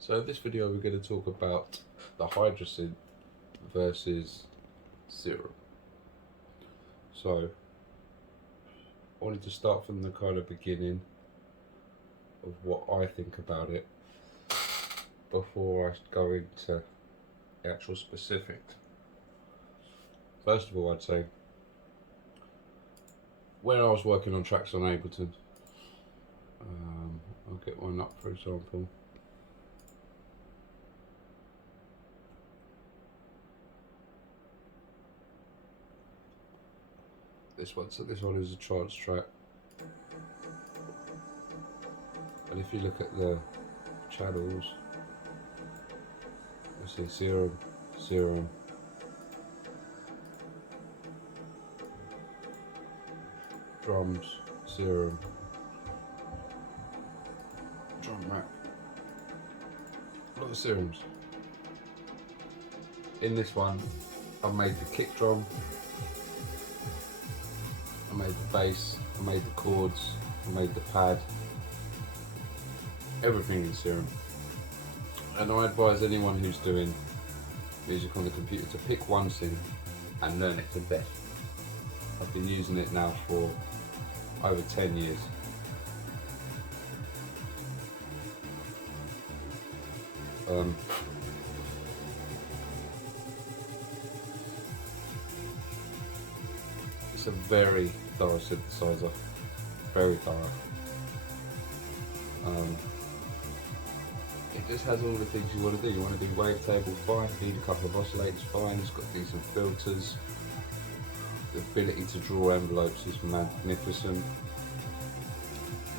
So in this video we're going to talk about the Hydrosynth versus Serum. So I wanted to start from the kind of beginning of what I think about it before I go into the actual specifics. First of all, I'd say when I was working on tracks on Ableton, I'll get one up for example. This one is a trance track, and if you look at the channels, you'll see Serum, drums, Serum, drum rack, a lot of Serums. In this one, I've made the kick drum, I made the bass, I made the chords, I made the pad, everything in Serum. And I advise anyone who's doing music on the computer to pick one synth and learn it to death. I've been using it now for over 10 years. It's a very thorough synthesizer, very thorough. It just has all the things you want to do. You want to do wavetable, fine. You need a couple of oscillators, fine. It's got decent filters. The ability to draw envelopes is magnificent.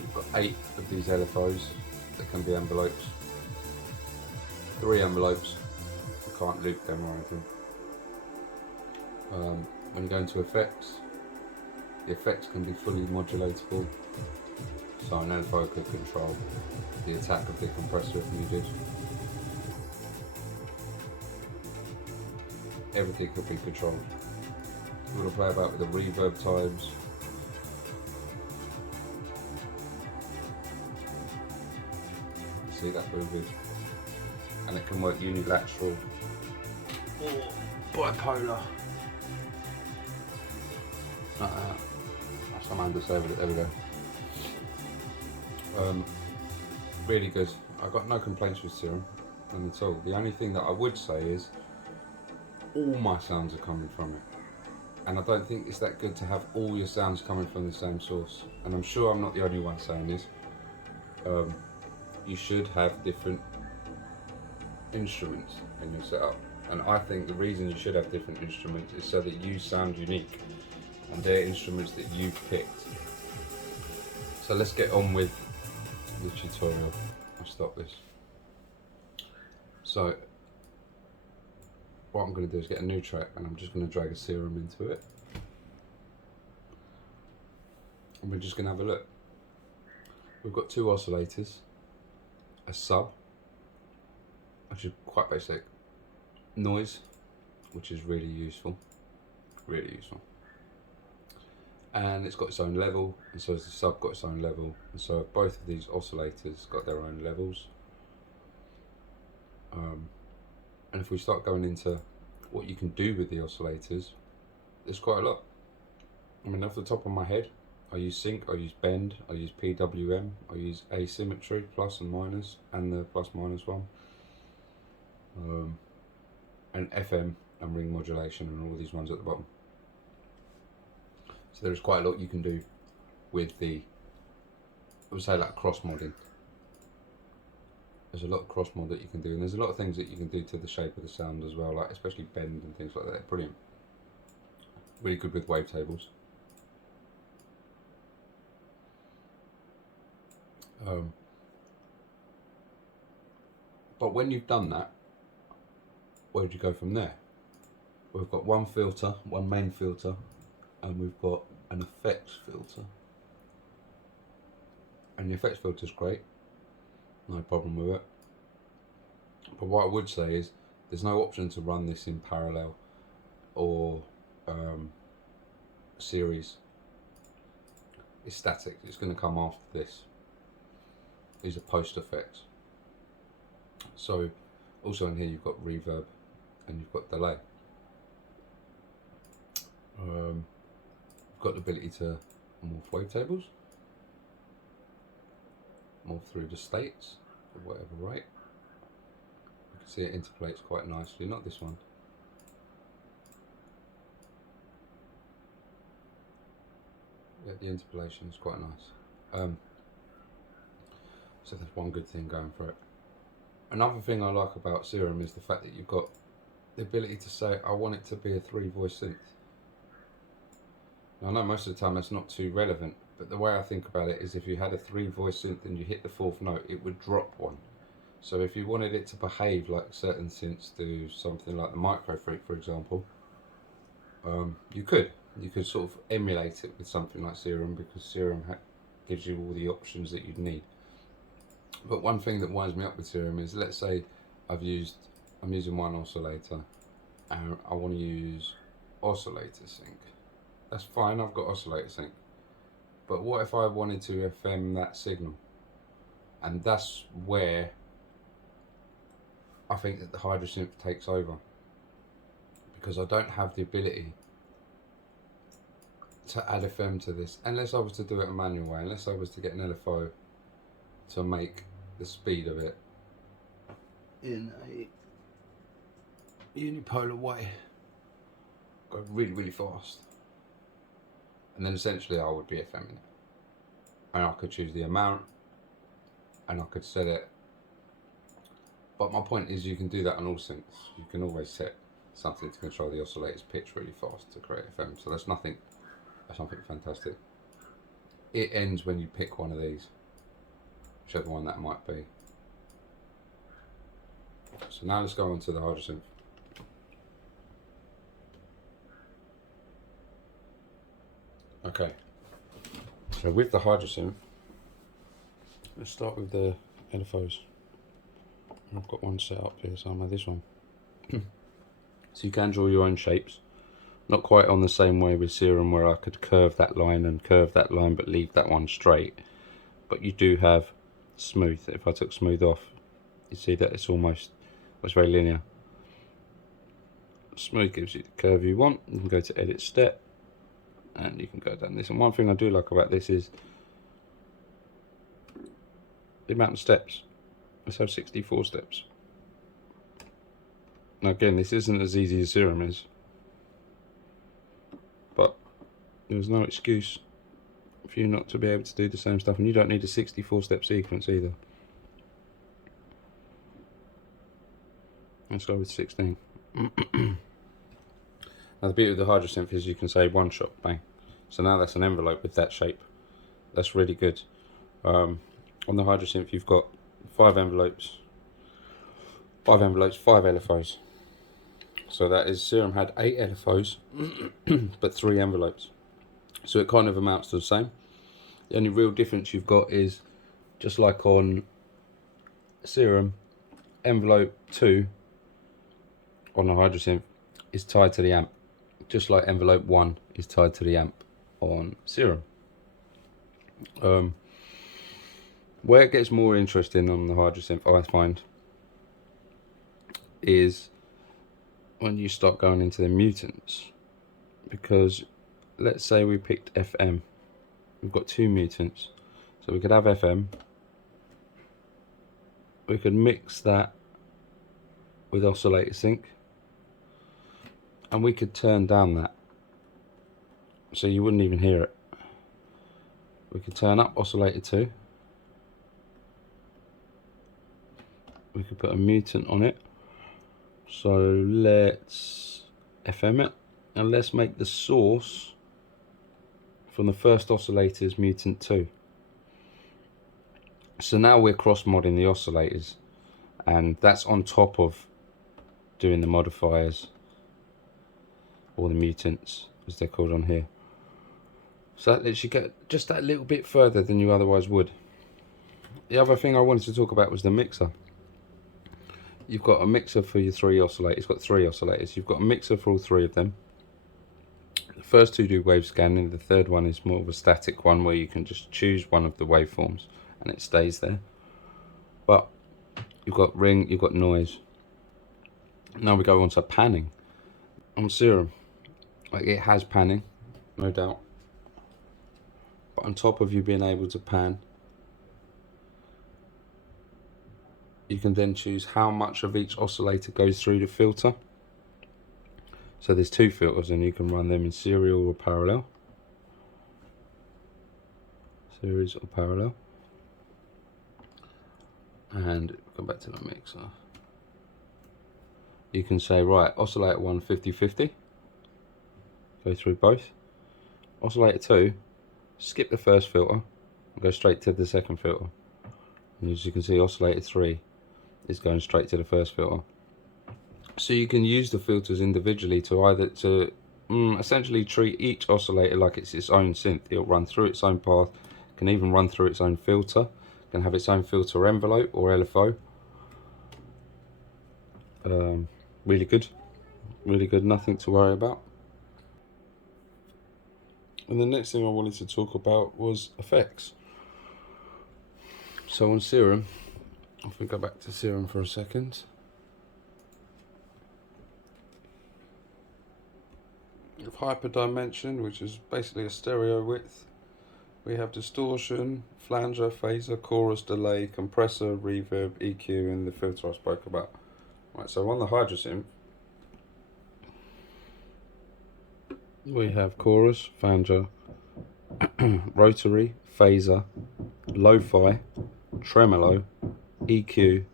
You've got 8 of these Lfos that can be envelopes. 3 envelopes. You can't loop them or anything. When you go into effects, the effects can be fully modulatable, so an Lfo could control the attack of the compressor if needed. Everything could be controlled. You want to play about with the reverb times. See that moving, and it can work unilateral or bipolar. Like that. Some hand over it. There we go. Really good. I've got no complaints with Serum, none at all. The only thing that I would say is all my sounds are coming from it, and I don't think it's that good to have all your sounds coming from the same source. And I'm sure I'm not the only one saying this. You should have different instruments in your setup, and I think the reason you should have different instruments is so that you sound unique, and they're instruments that you've picked. So let's get on with the tutorial. I'll stop this. So what I'm going to do is get a new track, and I'm just going to drag a Serum into it, and we're just going to have a look. We've got 2 oscillators, a sub, which is quite basic, noise, which is really useful, and it's got its own level, and so has the sub got its own level, and so both of these oscillators got their own levels. And if we start going into what you can do with the oscillators, there's quite a lot. I mean, off the top of my head, I use sync, I use bend, I use PWM, I use asymmetry, plus and minus, and the plus minus one, and FM and ring modulation, and all these ones at the bottom. So there's quite a lot you can do with the, I would say, like cross modding. There's a lot of cross mod that you can do, and there's a lot of things that you can do to the shape of the sound as well, like especially bend and things like that. Brilliant. Really good with wavetables. But when you've done that, where do you go from there? We've got one filter, one main filter, and we've got an effects filter. And the effects filter is great, no problem with it. But what I would say is there's no option to run this in parallel or series. It's static, it's going to come after this. These are post effects. So also in here you've got reverb and you've got delay. You've got the ability to morph wavetables, morph through the states at whatever rate. You can see it interpolates quite nicely, not this one. Yeah, the interpolation is quite nice. So that's one good thing going for it. Another thing I like about Serum is the fact that you've got the ability to say, I want it to be a 3-voice synth. Now, I know most of the time that's not too relevant, but the way I think about it is if you had a 3-voice synth and you hit the 4th note, it would drop one. So if you wanted it to behave like certain synths do, something like the Micro Freak, for example, you could sort of emulate it with something like Serum, because Serum gives you all the options that you'd need. But one thing that winds me up with Serum is, let's say I'm using one oscillator and I want to use oscillator sync. That's fine, I've got oscillator sync. But what if I wanted to FM that signal? And that's where I think that the Hydrosynth takes over, because I don't have the ability to add FM to this unless I was to do it a manual way, unless I was to get an LFO to make the speed of it in a unipolar way go really, really fast. And then essentially I would be FMing it. And I could choose the amount and I could set it. But my point is, you can do that on all synths. You can always set something to control the oscillator's pitch really fast to create FM. So that's something fantastic. It ends when you pick one of these, whichever one that might be. So now let's go on to the Hydrosynth. Okay, so with the Hydrosynth, let's start with the Lfos. I've got one set up here, so I'm this one. So you can draw your own shapes. Not quite on the same way with Serum, where I could curve that line and curve that line but leave that one straight. But you do have smooth. If I took smooth off, you see that it's very linear. Smooth gives you the curve you want. You can go to edit step and you can go down this. And one thing I do like about this is the amount of steps. Let's have 64 steps. Now again, this isn't as easy as Serum is, but there's no excuse for you not to be able to do the same stuff, and you don't need a 64 step sequence either. Let's go with 16. Now the beauty of the Hydrosynth is you can say one shot, bang. So now that's an envelope with that shape. That's really good. On the Hydrosynth you've got 5 envelopes, 5 LFOs. So that is, Serum had 8 LFOs, but 3 envelopes. So it kind of amounts to the same. The only real difference you've got is, just like on Serum, envelope 2 on the Hydrosynth is tied to the amp, just like envelope 1 is tied to the amp on Serum. Where it gets more interesting on the Hydrosynth, I find, is when you start going into the mutants. Because let's say we picked FM, we've got 2 mutants, so we could have FM, we could mix that with oscillator sync, and we could turn down that so you wouldn't even hear it. We could turn up oscillator 2, we could put a mutant on it, so let's FM it, and let's make the source from the first oscillator's mutant 2. So now we're cross-modding the oscillators, and that's on top of doing the modifiers, or the mutants as they're called on here. So that lets you get just that little bit further than you otherwise would. The other thing I wanted to talk about was the mixer. You've got a mixer for your 3 oscillators. It's got 3 oscillators. You've got a mixer for all 3 of them. The first 2 do wave scanning. The third one is more of a static one, where you can just choose one of the waveforms and it stays there. But you've got ring, you've got noise. Now we go on to panning. On Serum, like, it has panning, no doubt. But on top of you being able to pan, you can then choose how much of each oscillator goes through the filter. So there's 2 filters and you can run them in serial or parallel. Series or parallel. And go back to the mixer. You can say, right, oscillator 1 50-50. Go through both. Oscillator 2, skip the first filter and go straight to the second filter. And as you can see, oscillator 3 is going straight to the first filter. So you can use the filters individually to either essentially treat each oscillator like it's its own synth. It'll run through its own path, can even run through its own filter, can have its own filter envelope or LFO. Really good, nothing to worry about. And the next thing I wanted to talk about was effects. So on Serum, if we go back to Serum for a second, we have hyperdimension, which is basically a stereo width. We have distortion, flanger, phaser, chorus, delay, compressor, reverb, EQ, and the filter I spoke about. Right, so on the Hydrosynth, we have chorus, flanger, rotary, phaser, lo-fi, tremolo, EQ,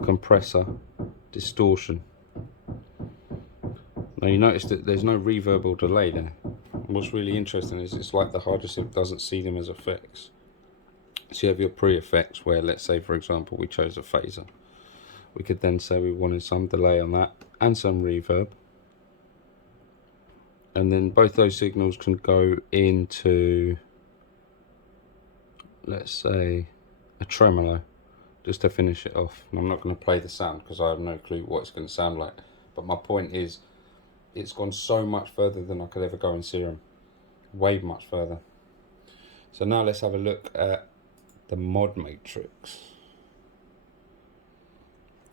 a compressor, distortion. Now you notice that there's no reverb or delay there. What's really interesting is it's like the Hydrosynth doesn't see them as effects. So you have your pre-effects where, let's say for example, we chose a phaser. We could then say we wanted some delay on that and some reverb. And then both those signals can go into, let's say, a tremolo, just to finish it off. And I'm not going to play the sound because I have no clue what it's going to sound like. But my point is, it's gone so much further than I could ever go in Serum. Way much further. So now let's have a look at the mod matrix.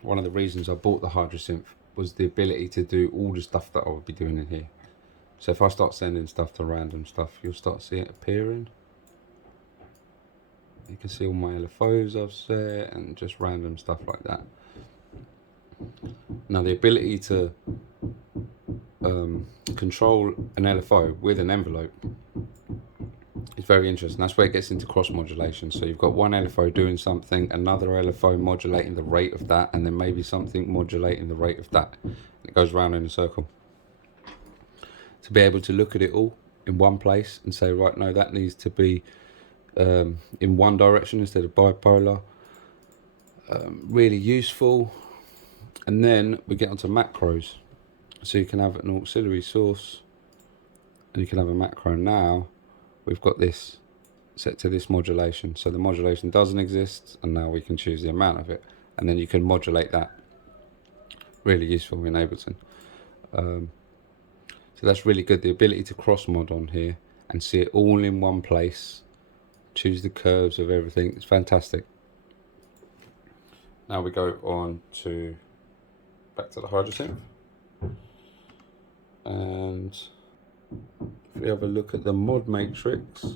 One of the reasons I bought the Hydrosynth was the ability to do all the stuff that I would be doing in here. So if I start sending stuff to random stuff, you'll start seeing it appearing. You can see all my LFOs I've set and just random stuff like that. Now the ability to control an LFO with an envelope is very interesting. That's where it gets into cross modulation. So you've got one LFO doing something, another LFO modulating the rate of that, and then maybe something modulating the rate of that. And it goes round in a circle. To be able to look at it all in one place and say, right, no, that needs to be in one direction instead of bipolar. Really useful. And then we get onto macros. So you can have an auxiliary source and you can have a macro. Now we've got this set to this modulation. So the modulation doesn't exist, and now we can choose the amount of it. And then you can modulate that. Really useful in Ableton. So that's really good, the ability to cross mod on here and see it all in one place. Choose the curves of everything, it's fantastic. Now we go on to back to the Hydrosynth. And if we have a look at the mod matrix,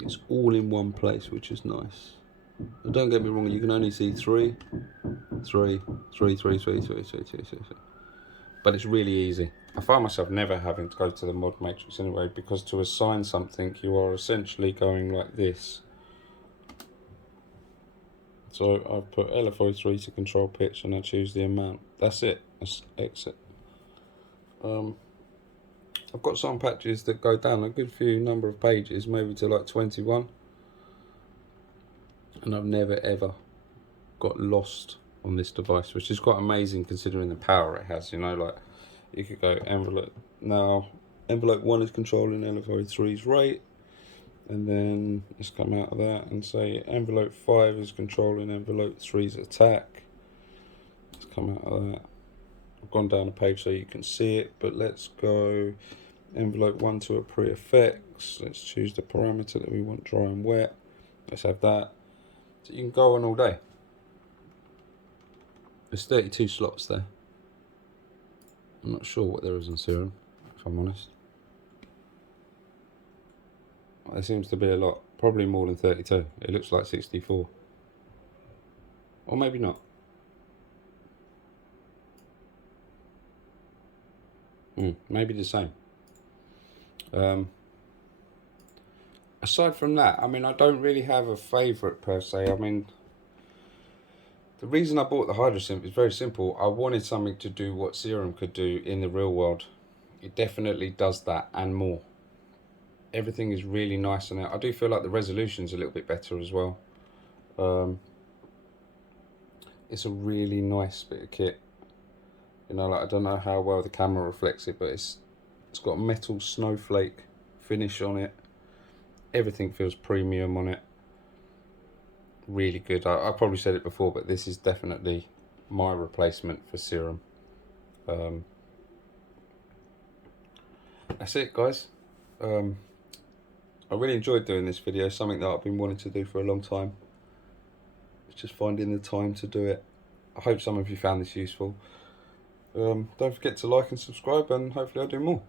it's all in one place, which is nice. But don't get me wrong, you can only see 3, 3, 3, 3, 3, 3, 3, 3, 3, 3. But it's really easy. I find myself never having to go to the mod matrix anyway, because to assign something, you are essentially going like this. So I've put LFO 3 to control pitch and I choose the amount. That's it, that's exit. I've got some patches that go down a good few number of pages, maybe to like 21. And I've never ever got lost on this device, which is quite amazing considering the power it has. You know, like you could go envelope. Now envelope 1 is controlling LFO 3's rate, and then let's come out of that and say envelope 5 is controlling envelope 3's attack. Let's come out of that. I've gone down a page so you can see it, but let's go envelope 1 to a pre-effects. Let's choose the parameter that we want, dry and wet. Let's have that. So you can go on all day. There's 32 slots there. I'm not sure what there is on Serum, if I'm honest. There seems to be a lot, probably more than 32. It looks like 64. Or maybe not. Maybe the same. Aside from that, I mean, I don't really have a favourite per se. I mean, the reason I bought the Hydrosynth is very simple. I wanted something to do what Serum could do in the real world. It definitely does that and more. Everything is really nice on it. I do feel like the resolution's a little bit better as well. It's a really nice bit of kit. You know, like, I don't know how well the camera reflects it, but it's got a metal snowflake finish on it. Everything feels premium on it. Really good. I probably said it before, but this is definitely my replacement for Serum. That's it, guys. I really enjoyed doing this video, something that I've been wanting to do for a long time. It's just finding the time to do it. I hope some of you found this useful. Don't forget to like and subscribe, and hopefully I'll do more.